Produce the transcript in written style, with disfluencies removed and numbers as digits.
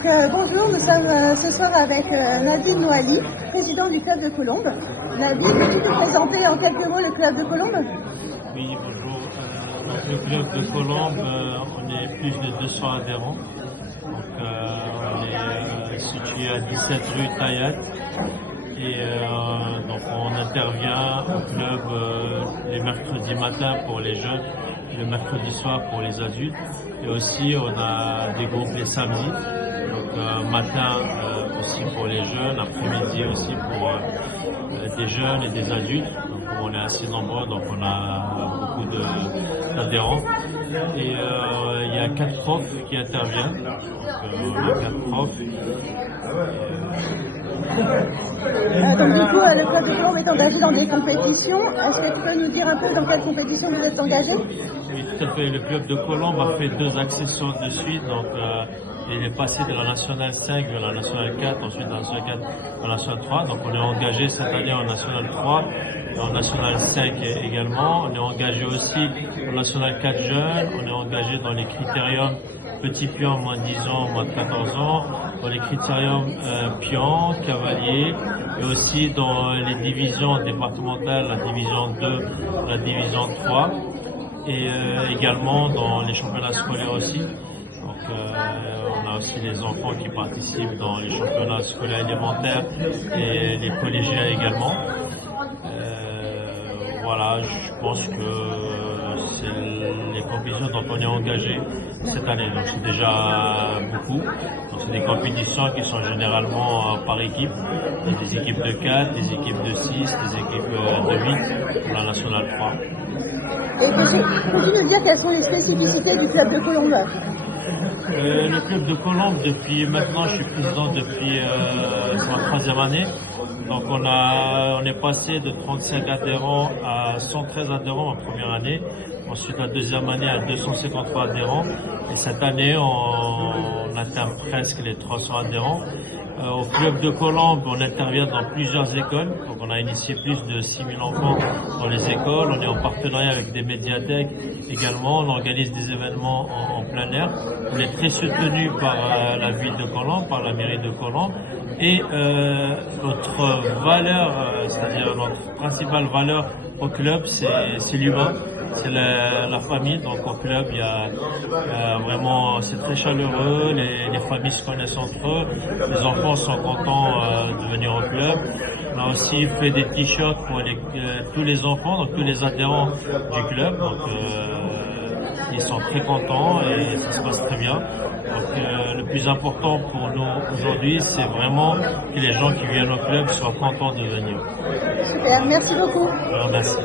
Bonjour, nous sommes ce soir avec Nabil Noali, président du club de Colombes. Nabil, peux-tu te présenter en quelques mots le club de Colombes? Oui, bonjour. Donc, le club de Colombes, on est plus de 200 adhérents. Donc, on est situé à 17 rue Tayat. Et donc on intervient au club les mercredis matins pour les jeunes, le mercredi soir pour les adultes. Et aussi on a des groupes les samedis. Donc matin aussi pour les jeunes, après-midi aussi pour des jeunes et des adultes. Donc on est assez nombreux, donc on a beaucoup d'adhérents. Et il y a 4 profs qui interviennent. Donc on a 4 profs. Donc du coup, le club de Colombes est engagé dans des compétitions. Est-ce que tu peux nous dire un peu dans quelles compétitions vous êtes engagé? Oui, tout à fait. Le club de Colombes a fait 2 accessions de suite. Donc, il est passé de la Nationale 5 vers la Nationale 4, ensuite de la Nationale 4 à la Nationale 3. Donc, on est engagé cette année en Nationale 3 et en Nationale 5 également. On est engagé aussi en Nationale 4 jeunes. On est engagé dans les critériums petits pions, moins de 10 ans, moins de 14 ans, dans les critériums pions, cavaliers, et aussi dans les divisions départementales, la division 2, la division 3, et également dans les championnats scolaires aussi. Donc on a aussi les enfants qui participent dans les championnats scolaires élémentaires et les collégiens également. Voilà, je pense que c'est les compétitions dont on est engagé cette année. Donc c'est déjà beaucoup. Donc c'est des compétitions qui sont généralement par équipe. Il y a des équipes de 4, des équipes de 6, des équipes de 8 pour la Nationale 3. Et peux-tu nous dire quelles sont les spécificités du club de Colombes? Le club de Colombes, depuis maintenant, je suis président depuis ma 3e année. Donc on est passé de 35 adhérents à 113 adhérents en première année. Ensuite, la 2e année à 253 adhérents. Et cette année, on atteint presque les 300 adhérents. Au club de Colombes, on intervient dans plusieurs écoles. Donc on a initié plus de 6000 enfants dans les écoles. On est en partenariat avec des médiathèques également. On organise des événements en plein air. On est très soutenu par la ville de Colombes, par la mairie de Colombes. Et notre valeur, c'est-à-dire notre principale valeur au club, c'est l'humain. C'est la famille. Donc au club, il y a vraiment, c'est très chaleureux, les familles se connaissent entre eux, les enfants sont contents de venir au club. On a aussi fait des t-shirts pour tous les enfants, donc tous les adhérents du club. Donc ils sont très contents et ça se passe très bien. Donc le plus important pour nous aujourd'hui, c'est vraiment que les gens qui viennent au club soient contents de venir. Super, merci beaucoup. Merci.